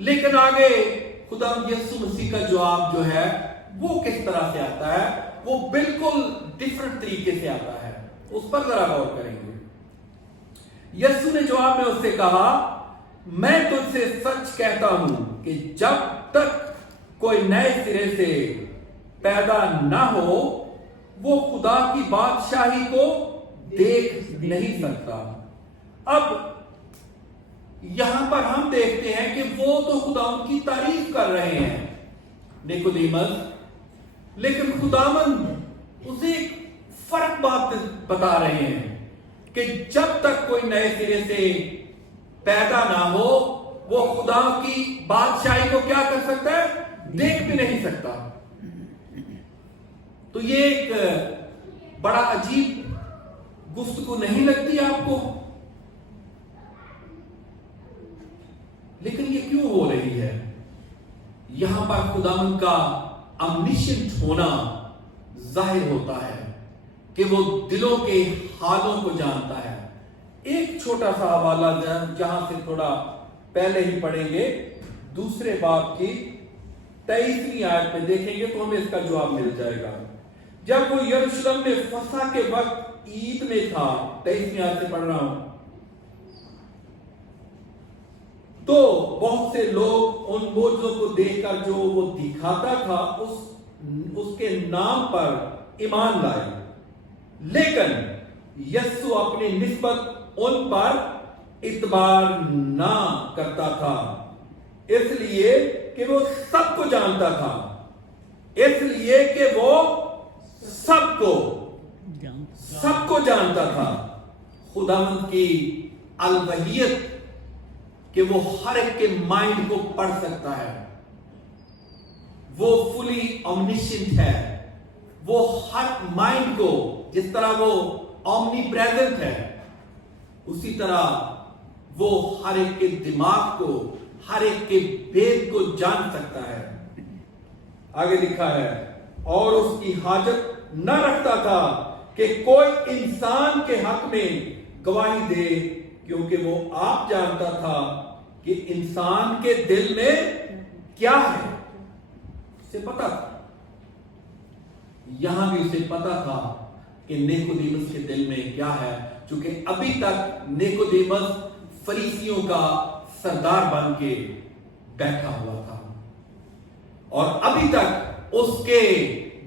لیکن آگے خدا یسوع مسیح کا جواب جو ہے وہ کس طرح سے آتا ہے، وہ بالکل ڈیفرنٹ طریقے سے آتا ہے، اس پر ذرا غور کریں گے۔ یسوع نے جواب میں اس سے کہا، میں تجھ سے سچ کہتا ہوں کہ جب تک کوئی نئے سرے سے پیدا نہ ہو وہ خدا کی بادشاہی کو دیکھ نہیں سکتا۔ اب یہاں پر ہم دیکھتے ہیں کہ وہ تو خدا ان کی تعریف کر رہے ہیں نیکودیمس، لیکن خداوند اسے ایک فرق بات بتا رہے ہیں کہ جب تک کوئی نئے سرے سے پیدا نہ ہو وہ خدا کی بادشاہی کو کیا کر سکتا ہے، دیکھ بھی نہیں سکتا۔ تو یہ ایک بڑا عجیب گفتگو نہیں لگتی آپ کو؟ لیکن یہ کیوں ہو رہی ہے؟ یہاں پر خداوند کا امنیشنٹ ہونا ظاہر ہوتا ہے کہ وہ دلوں کے حالوں کو جانتا ہے۔ ایک چھوٹا سا حوالہ جہاں سے تھوڑا پہلے ہی پڑھیں گے، دوسرے باب کی 23ویں آیت میں دیکھیں گے تو ہمیں اس کا جواب مل جائے گا۔ جب وہ یروشلم میں فسح کے وقت عید میں تھا، 23ویں آیت سے پڑھ رہا ہوں، تو بہت سے لوگ ان موجزوں کو دیکھ کر جو وہ دکھاتا تھا اس کے نام پر ایمان لائے، لیکن یسوع اپنی نسبت ان پر اعتبار نہ کرتا تھا، اس لیے کہ وہ سب کو جانتا تھا، اس لیے کہ وہ سب کو جانتا تھا۔ خداوند کی الوہیت کہ وہ ہر ایک کے مائنڈ کو پڑھ سکتا ہے، وہ فلی اومنیشنٹ ہے، وہ ہر مائنڈ کو، جس طرح وہ اومنی پریزنٹ ہے اسی طرح وہ ہر ایک کے دماغ کو، ہر ایک کے بھید کو جان سکتا ہے۔ آگے لکھا ہے، اور اس کی حاجت نہ رکھتا تھا کہ کوئی انسان کے حق میں گواہی دے، کیونکہ وہ آپ جانتا تھا کہ انسان کے دل میں کیا ہے، اسے پتا تھا۔ یہاں بھی اسے پتا تھا کہ نیکودیمس کے دل میں کیا ہے، چونکہ ابھی تک نیکودیمس فریسیوں کا سردار بن کے بیٹھا ہوا تھا، اور ابھی تک اس کے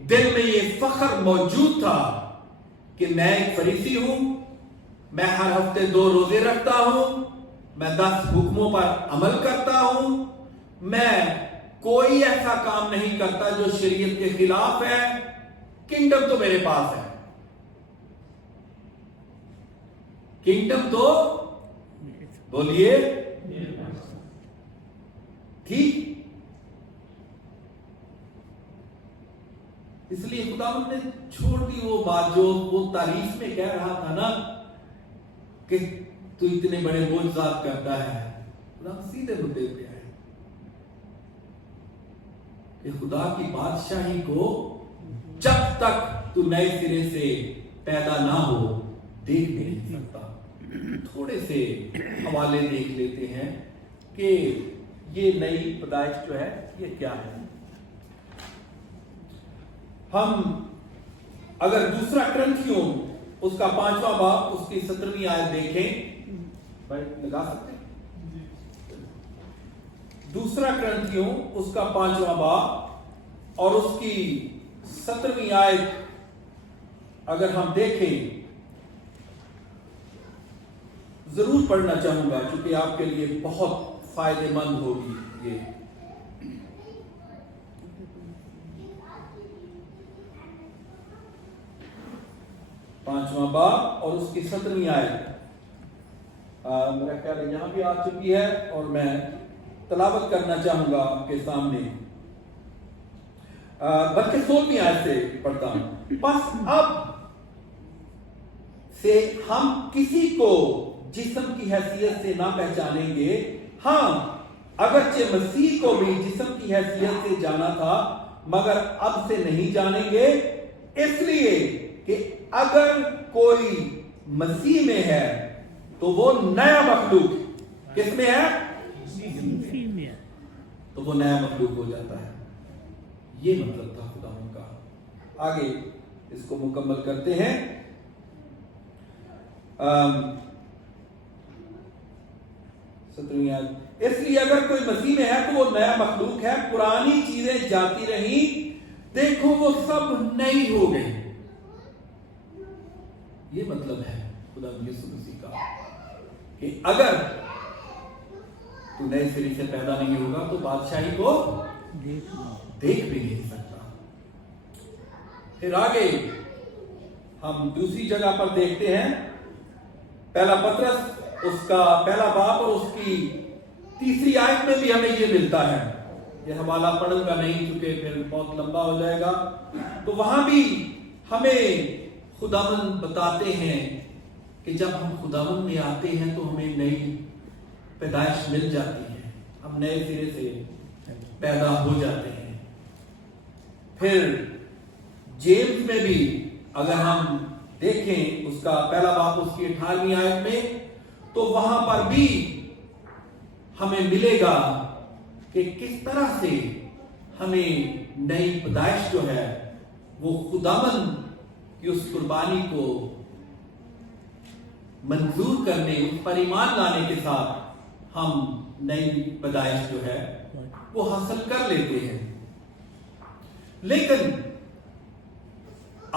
دل میں یہ فخر موجود تھا کہ میں ایک فریسی ہوں، میں ہر ہفتے 2 روزے رکھتا ہوں، میں 10 حکموں پر عمل کرتا ہوں، میں کوئی ایسا کام نہیں کرتا جو شریعت کے خلاف ہے، کنگڈم تو میرے پاس ہے، کنگڈم تو بولیے ٹھیک۔ اس لیے خداوند نے چھوڑ دی وہ بات جو وہ تعریف میں کہہ رہا تھا نا کہ تو اتنے بڑے معجزات کرتا ہے، خدا سیدھے مدعے پہ آئے کہ خدا کی بادشاہی کو جب تک تو نئے سرے سے پیدا نہ ہو دیکھ بھی نہیں سکتا۔ تھوڑے سے حوالے دیکھ لیتے ہیں کہ یہ نئی پیدائش جو ہے یہ کیا ہے۔ ہم اگر دوسرا کرنتھیوں اس کا 5واں باب اس کی 17ویں آیت دیکھیں، بھائی لگا سکتے ہیں؟ دوسرا کرنتھیوں اس کا 5واں باب اور اس کی 17ویں آیت اگر ہم دیکھیں، ضرور پڑھنا چاہوں گا کیونکہ آپ کے لیے بہت فائدے مند ہوگی یہ۔ پانچواں باب اور اس کی 17ویں آیت میرا خیال ہے یہاں بھی آ چکی ہے، اور میں تلاوت کرنا چاہوں گا آپ کے سامنے، بلکہ 16ویں آیت سے پڑھتا ہوں۔ بس اب سے ہم کسی کو جسم کی حیثیت سے نہ پہچانیں گے، ہاں اگرچہ مسیح کو بھی جسم کی حیثیت سے جانا تھا مگر اب سے نہیں جانیں گے، اس لیے کہ اگر کوئی مسیح میں ہے تو وہ نیا مخلوق کس میں ہے؟ तो वो नया मखलूक हो जाता है। ये मतलब था खुदावन का। आगे इसको मुकम्मल करते हैं। 17वीं आयत, इसलिए अगर कोई मसीह में है तो वो नया मखलूक है, पुरानी चीजें जाती रही, देखो वो सब नई हो गई। ये मतलब है खुदा यीशु मसीह का कि अगर तू नए सिरे से पैदा नहीं होगा तो बादशाही को देख भी नहीं सकता। फिर आगे हम दूसरी जगह पर देखते हैं, पहला पत्रस उसका पहला बाब और उसकी 3री आयत में भी हमें ये मिलता है। ये हवाला पढ़ूंगा नहीं क्योंकि फिर बहुत लंबा हो जाएगा। तो वहां भी हमें खुदावन बताते हैं कि जब हम खुदावन में आते हैं तो हमें नई पैदाइश मिल जाती है, हम नए सिरे से पैदा हो जाते हैं। फिर जेम्स में भी अगर हम देखें उसका पहला बाब उसकी 18वीं आयत में, तो वहां पर भी हमें मिलेगा कि किस तरह से हमें नई पैदाइश जो है वो खुदावन की उस कुर्बानी को मंजूर करने, उस पर ईमान लाने के साथ हम नई पैदाइश जो है वो हासिल कर लेते हैं। लेकिन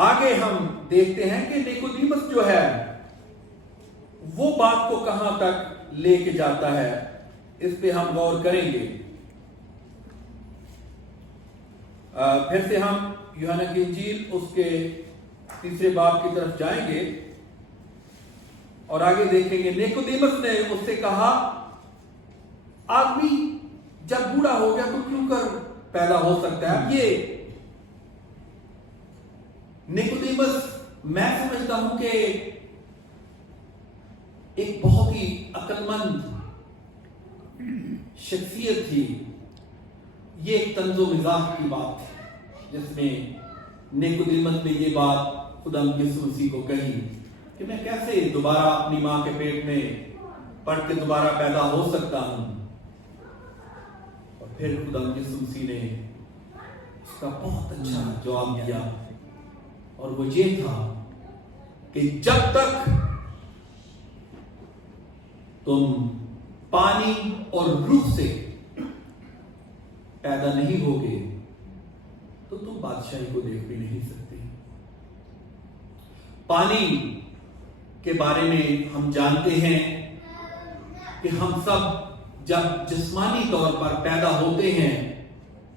आगे हम देखते हैं कि निकोदेमुस जो है वो बात को कहां तक लेके जाता है, इस पे हम गौर करेंगे। फिर से हम यूहन्ना की इंजील उसके 3रे बाब की तरफ जाएंगे और आगे देखेंगे। निकोदेमुस ने उससे कहा, आदमी जब बूढ़ा हो गया तो क्यों कर पैदा हो सकता है? ये निकोदेमुस मैं समझता हूं कि एक बहुत ही अक्लमंद शख्सियत थी। ये एक तंजो मिजाज की बात थी जिसमें निकोदेमुस ने ये बात खुदा यीशु मसीह को कही कि मैं कैसे दोबारा अपनी मां के पेट में पढ़ के दोबारा पैदा हो सकता हूं। और फिर खुदा यीशु मसीह ने उसका बहुत अच्छा जवाब दिया और वो ये था कि जब तक तुम पानी और रूह से पैदा नहीं होगे तो तुम बादशाही को देख भी नहीं सकते। पानी के बारे में हम जानते हैं कि हम सब जब जिस्मानी तौर पर पैदा होते हैं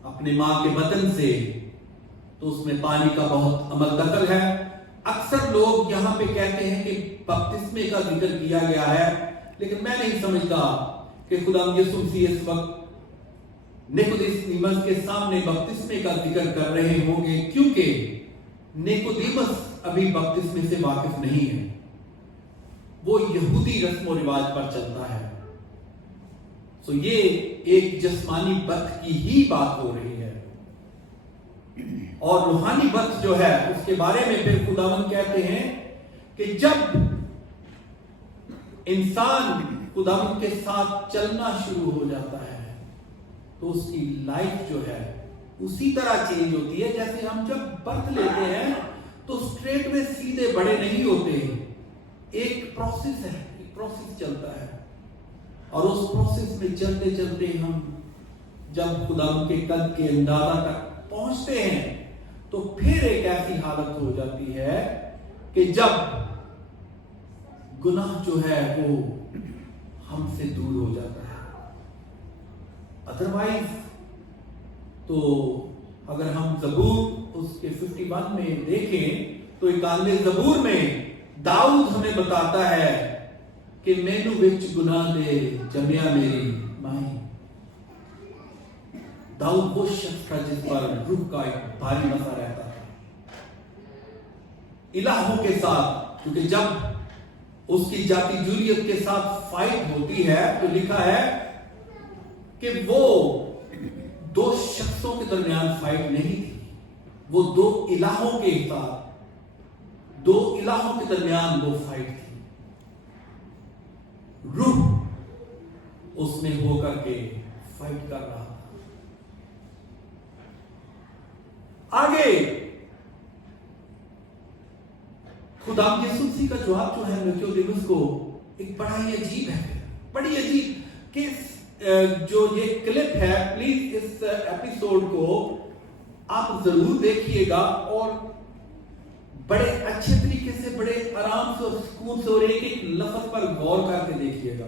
अपने मां के बदन से, तो उसमें पानी का बहुत अमल दखल है। अक्सर लोग यहां पे कहते हैं कि बपतिस्मे का जिक्र किया गया है, लेकिन मैं नहीं समझता कि खुदा यीशु मसीह इस वक्त निकोदेमुस के सामने बपतिस्मे का जिक्र कर रहे होंगे, क्योंकि निकोदेमुस अभी बपतिस्मे से वाकिफ नहीं है। वो यहूदी रस्म रिवाज पर चलता है। सो ये एक जिस्मानी बर्थ की ही बात हो रही है। और रूहानी बर्थ जो है उसके बारे में फिर खुदावन कहते हैं कि जब इंसान खुदावन के साथ चलना शुरू हो जाता है तो उसकी लाइफ जो है उसी तरह चेंज होती है। जैसे हम जब बर्थ लेते हैं तो स्ट्रेट में सीधे बड़े नहीं होते, एक प्रोसेस है, एक प्रोसेस चलता है। और उस प्रोसेस में चलते चलते हम जब खुदावन के कद के अंदाजा तक पहुंचते हैं तो फिर एक ऐसी हालत हो जाती है कि जब गुनाह जो है वो हमसे दूर हो जाता है। अदरवाइज तो अगर हम जबूर उसके 51 में देखें तो 91वें जबूर में दाऊद हमें बताता है कि मैनू विच गुनाह दे जमिया मेरी माई। दाऊद वो शख्स था जिस पर रूह का एक भारी नशा रहता था इलाहों के साथ, क्योंकि जब उसकी जाति जूलियत के साथ फाइट होती है तो लिखा है कि वो दो शख्सों के दरमियान फाइट नहीं थी, वो दो इलाहों के साथ, दो इलाहों के दरमियान वो फाइट थी। रूह उसमें होकर के फाइट कर रहा था। आगे खुदा यीशु मसीह का जवाब जो है निकोदेमुस को एक बड़ा ही अजीब है, बड़ी अजीब कि जो ये क्लिप है, प्लीज इस एपिसोड को आप जरूर देखिएगा और बड़े अच्छे तरीके से, बड़े आराम से और सुकून से और एक एक लफ्ज पर गौर करके देखिएगा,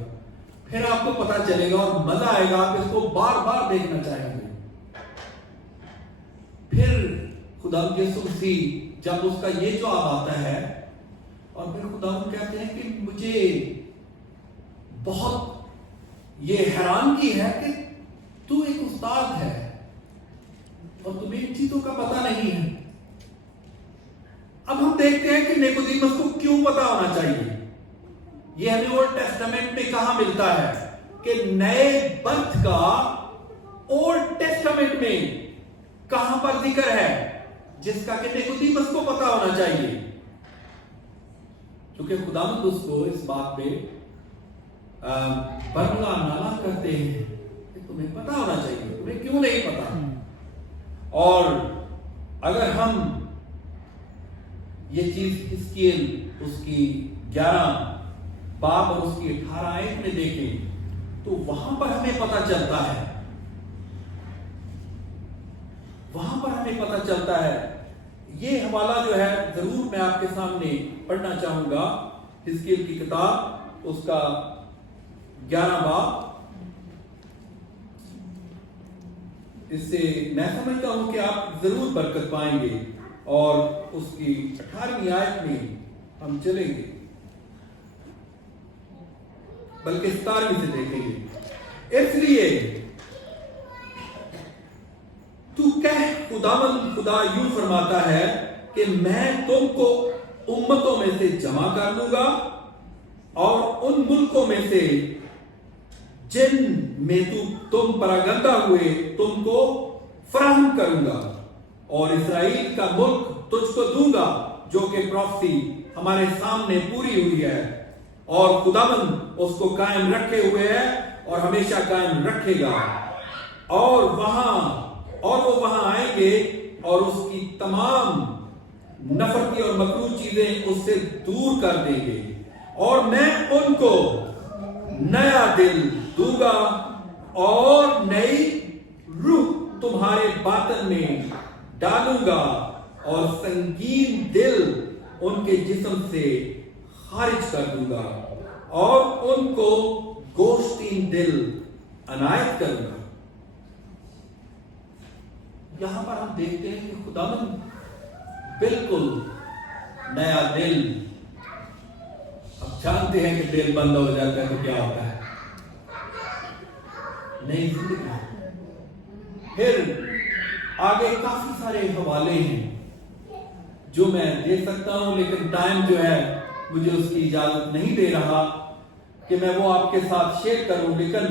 फिर आपको पता चलेगा और मजा आएगा, आप इसको बार बार देखना चाहेंगे। फिर खुदा यीशु मसीह जब उसका ये जवाब आता है और फिर खुदा कहते हैं कि मुझे बहुत ये हैरानगी है कि तू एक उस्ताद है और तुम्हें इन चीजों का पता नहीं है। अब हम देखते हैं कि निकोदेमुस को क्यों पता होना चाहिए। ये हमें ओल्ड टेस्टामेंट में कहां मिलता है कि नए बर्थ का ओल्ड टेस्टामेंट में कहां पर जिक्र है जिसका कि निकोदेमुस को पता होना चाहिए, क्योंकि खुदावंद उसको इस बात पे बरला नाला करते हैं कि तुम्हें पता होना चाहिए, तुम्हें क्यों नहीं पता। और अगर हम ये चीज हिस्कीएल उसकी 11 बाब और उसकी 18 आयत में देखें तो वहां पर हमें पता चलता है, वहां पर हमें पता चलता है। ये हवाला जो है जरूर मैं आपके सामने पढ़ना चाहूंगा, हिस्कीएल की किताब उसका 11 बाब। इससे मैं समझता हूं कि आप जरूर बरकत पाएंगे और उसकी 18वीं आयत में हम चलेंगे, बल्कि 17वीं से देखेंगे। इसलिए तू कह, खुदा यूं फरमाता है कि मैं तुमको उम्मतों में से जमा कर लूंगा और उन मुल्कों में से जिन में तुम परागंदा हुए तुमको फराहम करूंगा और इस्राएल का मुल्क तुझको दूंगा, जो कि प्रोफेसी हमारे सामने पूरी हुई है। और खुदावंद उसको कायम रखे हुए है और हमेशा कायम रखेगा। और वो वहां आएंगे और उसकी तमाम नफरती और मकरूह चीजें उससे दूर कर देंगे और मैं उनको नया दिल दूंगा और नई रूह तुम्हारे बातन में डालूंगा और संगीन दिल उनके जिस्म से खारिज कर दूंगा और उनको गोश्तीन दिल अनायत करूंगा। यहां पर हम देखते हैं कि खुदावंद बिल्कुल नया दिल, अब जानते हैं कि दिल बंद हो जाता है तो क्या होता है, नई जिंदगी। फिर आगे काफी सारे हवाले हैं जो मैं दे सकता हूं, लेकिन टाइम जो है मुझे उसकी इजाजत नहीं दे रहा कि मैं वो आपके साथ शेयर करूं। लेकिन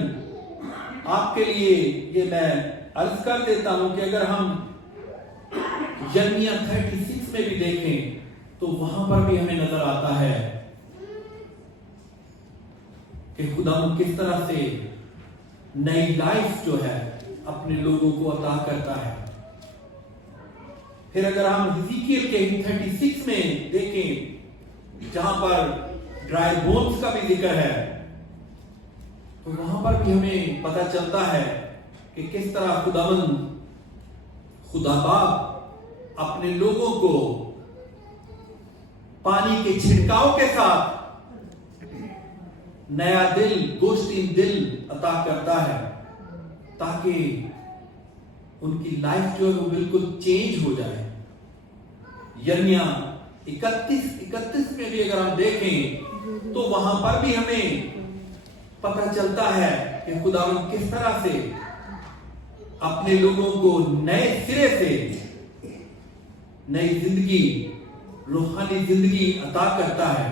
आपके लिए ये मैं अर्ज कर देता हूं कि अगर हम यिर्मयाह 36 में भी देखें तो वहां पर भी हमें नजर आता है कि खुदा किस तरह से नई लाइफ जो है अपने लोगों को अता करता है। फिर अगर हम हिजकिय्याह के 36 में देखें जहां पर ड्राई बोन्स का भी जिक्र है तो वहां पर भी हमें पता चलता है कि किस तरह खुदा बाप अपने लोगों को पानी के छिड़काव के साथ नया दिल, गोश्तीन दिल अता करता है ताकि उनकी लाइफ जो है वो बिल्कुल चेंज हो जाए। यिर्मयाह 31 में भी अगर हम देखें तो वहां पर भी हमें पता चलता है कि खुदावंद किस तरह से अपने लोगों को नए सिरे से नई जिंदगी, रूहानी जिंदगी अता करता है।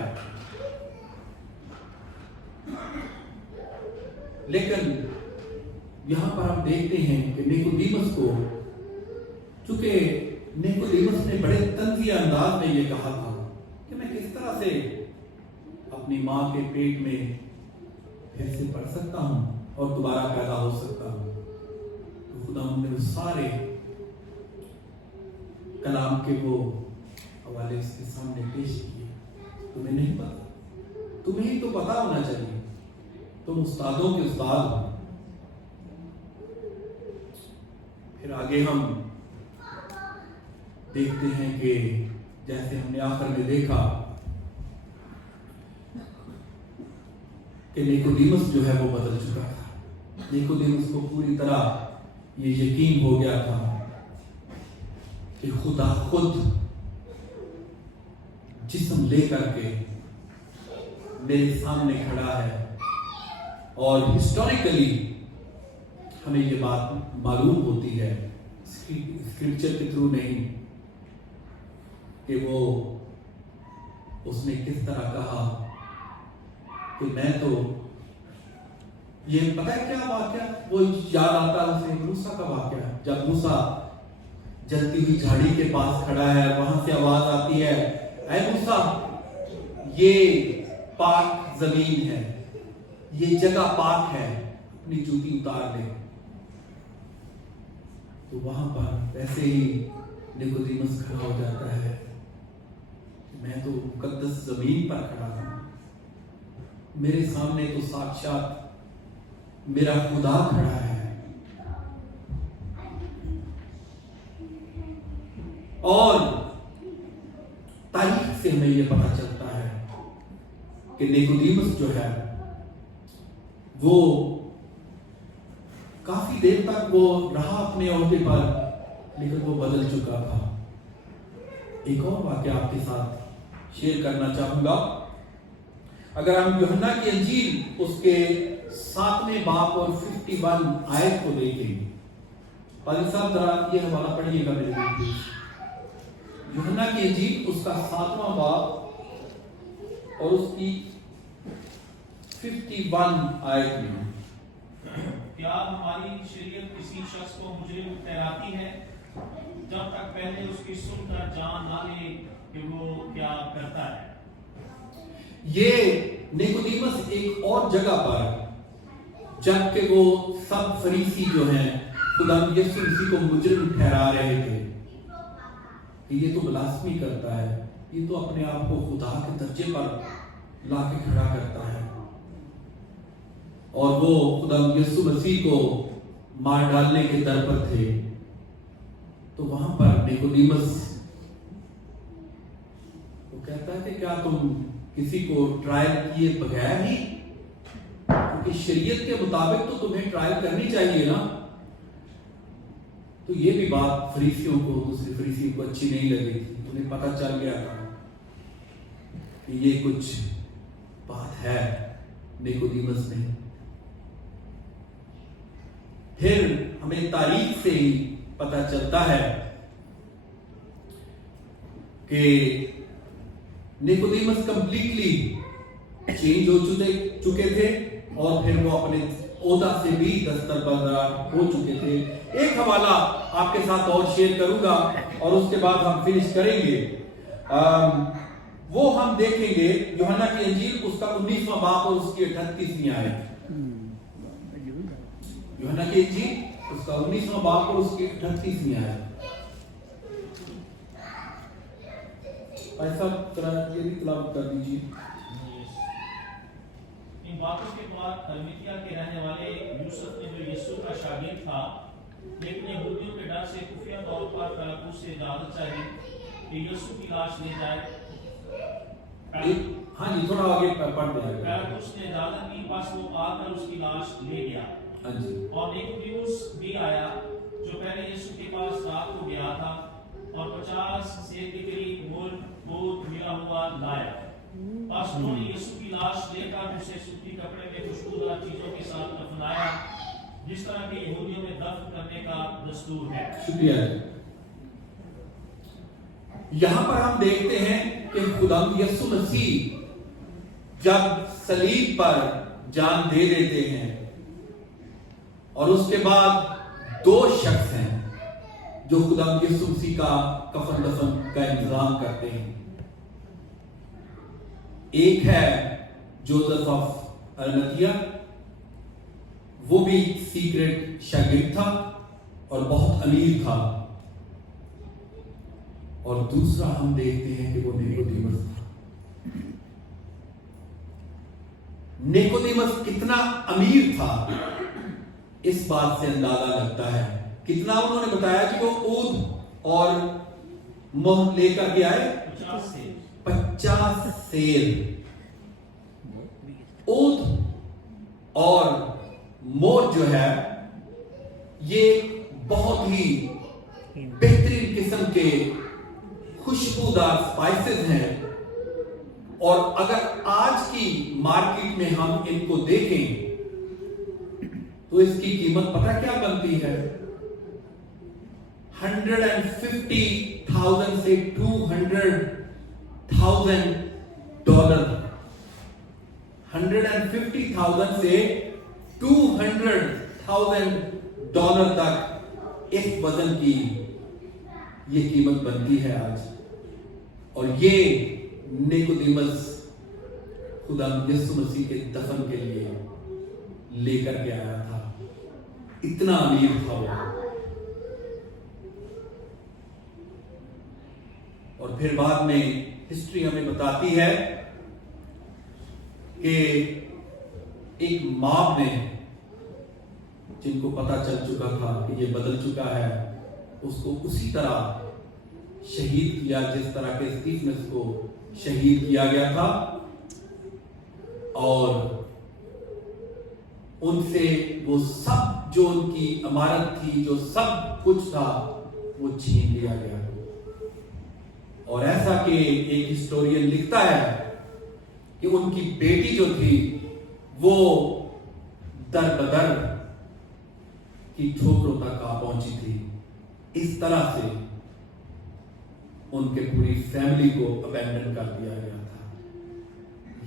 लेकिन यहां पर हम देखते हैं कि निकोदेमुस को, चूंकि निकोदेमुस ने बड़े तंजिया अंदाज में ये कहा था कि मैं किस तरह से अपनी मां के पेट में फिर से पढ़ सकता हूं और दोबारा पैदा हो सकता हूं। तो खुदा ने सारे कलाम के वो हवाले उसके सामने पेश किए। तुम्हें नहीं पता, तुम्हें ही तो पता होना चाहिए, तुम उस्तादों के उस्ताद हो। फिर आगे हम देखते हैं कि जैसे हमने आखिर में देखा कि निकोदेमुस जो है वो बदल चुका था। निकोदेमुस को पूरी तरह ये यकीन हो गया था कि खुदा खुद जिस्म लेकर के मेरे सामने खड़ा है। और हिस्टोरिकली हमें ये बात मालूम होती है स्क्रिप्चर के थ्रू नहीं, कि वो उसने किस तरह कहा कि मैं तो ये पता है क्या वाक्या वो याद आता है उसे, मूसा का वाक्या, जब मूसा जलती हुई झाड़ी के पास खड़ा है, वहां से आवाज आती है, ऐ मूसा ये पाक जमीन है, ये जगह पाक है, अपनी जूती उतार ले। तो वहां पर वैसे ही निकोदेमुस खड़ा हो जाता है, मैं तो मुकद्दस जमीन पर खड़ा हूं, मेरे सामने तो साक्षात मेरा खुदा खड़ा है। और तारीख से हमें यह पता चलता है कि निकोदेमुस जो है वो काफी देर तक वो रहा अपने ओहदे पर, लेकिन वो बदल चुका था। एक और वाक्य आपके साथ शेयर करना चाहूंगा। अगर हम यूहन्ना की अंजील उसके 7वें बाब और 51 आयत को देखें, पादरी साहब जरा ये हवाला पढ़िएगा मेरे लिए। यूहन्ना की अंजील उसका 7वां बाब और उसकी 51 आयत में, क्या हमारी शरीयत किसी शख्स को मुजरिम ठहराती है जब तक पहले उसकी सुनकर जान ना ले कि वो क्या करता है। ये निकोदेमुस एक और जगह पर जबकि वो सब फरीसी जो हैं खुदा यीशु मसीह को मुजरिम ठहरा रहे थे कि ये तो ब्लास्फेमी करता है, ये तो अपने आप को खुदा के दर्जे पर लाके खड़ा करता है, और वो खुदा यीशु मसीह को मार डालने के दर पर थे। तो वहां पर निकोदेमुस वो कहता है कि क्या तुम किसी को ट्रायल किए बगैर ही, क्योंकि शरीयत के मुताबिक तो तुम्हें ट्रायल करनी चाहिए ना। तो ये भी बात फरीसियों को, दूसरे फरीसियों को अच्छी नहीं लगी थी। उन्हें पता चल गया था कि ये कुछ बात है निकोदेमुस में। फिर हमें तारीख से ही पता चलता है कि निकोदेमुस कंप्लीटली चेंज हो चुके थे और फिर वो अपने ओहदा से भी दस्तरबरदार हो चुके थे। एक हवाला आपके साथ और शेयर करूंगा और उसके बाद हम फिनिश करेंगे। वो हम देखेंगे यूहन्ना की अंजील उसका 19वां बाब और उसकी 38वीं आयत। यूहन्ना की अंजील उसका 19वां बाब और उसकी 38वीं आयत। भाई साहब जरा ये भी तिलावत कर दीजिए। इन बातों के बाद अरमितिया के रहने वाले यूसुफ ने, जो यीशु का शागिर्द था, लेकिन यहूदियों के डर से खुफिया तौर पर पिलातुस से इजाजत चाहिए कि यीशु की लाश ले जाए। हाँ जी, थोड़ा आगे पढ़ दें। पिलातुस ने इजाजत दी, बस वो आकर उसकी लाश ले गया। हाँ जी। और निकोदेमुस भी आया, जो पहले यीशु के पास रात को गया था, और 50 सेर के करीब मोल मिला हुआ लाया। बस उन्होंने यीशु की लाश लेकर उसे सूती कपड़े में खुशबूदार चीजों के साथ दफनाया, जिस तरह के यहूदियों में दफन करने का दस्तूर है। शुक्रिया। यहां पर हम देखते हैं कि खुदा यीशु मसीह जब सलीब पर जान दे देते हैं और उसके बाद दो शख्स हैं जो खुदा यीशु मसीह का कफन दफन का इंतजाम करते हैं। एक है जोसेफ ऑफ अरिमथिया, वो भी सीक्रेट शागिर्द था और बहुत अमीर था। और दूसरा हम देखते हैं कि वो निकोदेमस था। निकोदेमस कितना अमीर था, इस बात से अंदाजा लगता है। कितना उन्होंने बताया कि वो ऊद और मोह लेकर के आए, 50 सेर। ऊद और मोर जो है ये बहुत ही बेहतरीन किस्म के खुशबूदार स्पाइसेस हैं, और अगर आज की मार्केट में हम इनको देखें तो इसकी कीमत पता क्या बनती है? 150,000 से 200,000 डॉलर। 150,000 से 200,000 डॉलर तक इस वजन की ये कीमत बनती है आज। और ये निकोदेमस खुदा यीशु मसीह के दफन के लिए लेकर के आया था। इतना अमीर था वो। और फिर बाद में हिस्ट्री हमें बताती है कि एक मॉब ने, जिनको पता चल चुका था कि ये बदल चुका है, उसको उसी तरह शहीद किया जिस तरह के स्टीफनस को शहीद किया गया था, और उनसे वो सब जो उनकी अमानत थी, जो सब कुछ था, वो छीन लिया गया। और ऐसा कि एक हिस्टोरियन लिखता है कि उनकी बेटी जो थी वो दर बदर की ठोकरों तक आ पहुंची थी। इस तरह से उनके पूरी फैमिली को अबैंडन कर दिया गया था।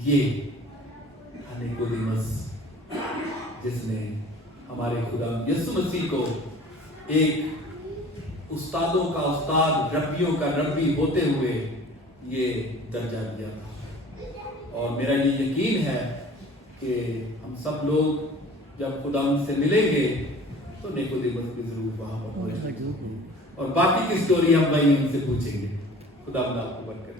ये निकोदेमस जिसने हमारे खुदा यीशु मसीह को एक उस्तादों का उस्ताद, रब्बियों का रब्बी होते हुए ये दर्जा दिया था। और मेरा ये यकीन है कि हम सब लोग जब खुदा से मिलेंगे तो निकोदेमस की जरूर वहां पर, और बाकी की स्टोरी हम वही उनसे पूछेंगे। खुदा आपको बरकत।